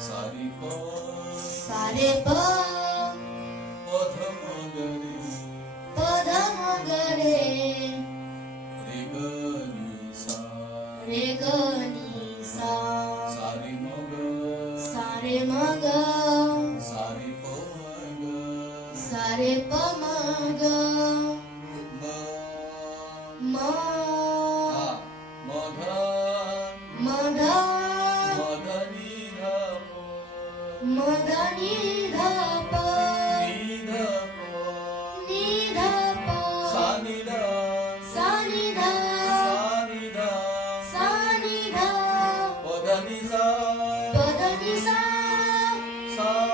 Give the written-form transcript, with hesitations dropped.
सारी प सारे प पध मग रे पद मग रे रे ग नि सा रे ग नि सा सारी मग सारे मग सारी प मग सारे प मग म म हा मध मध मध नि ध प मध नि ध प नि ध प नि ध प सा नि ध सा नि ध सा नि ध सा नि ध पध नि सा पद नि सा सा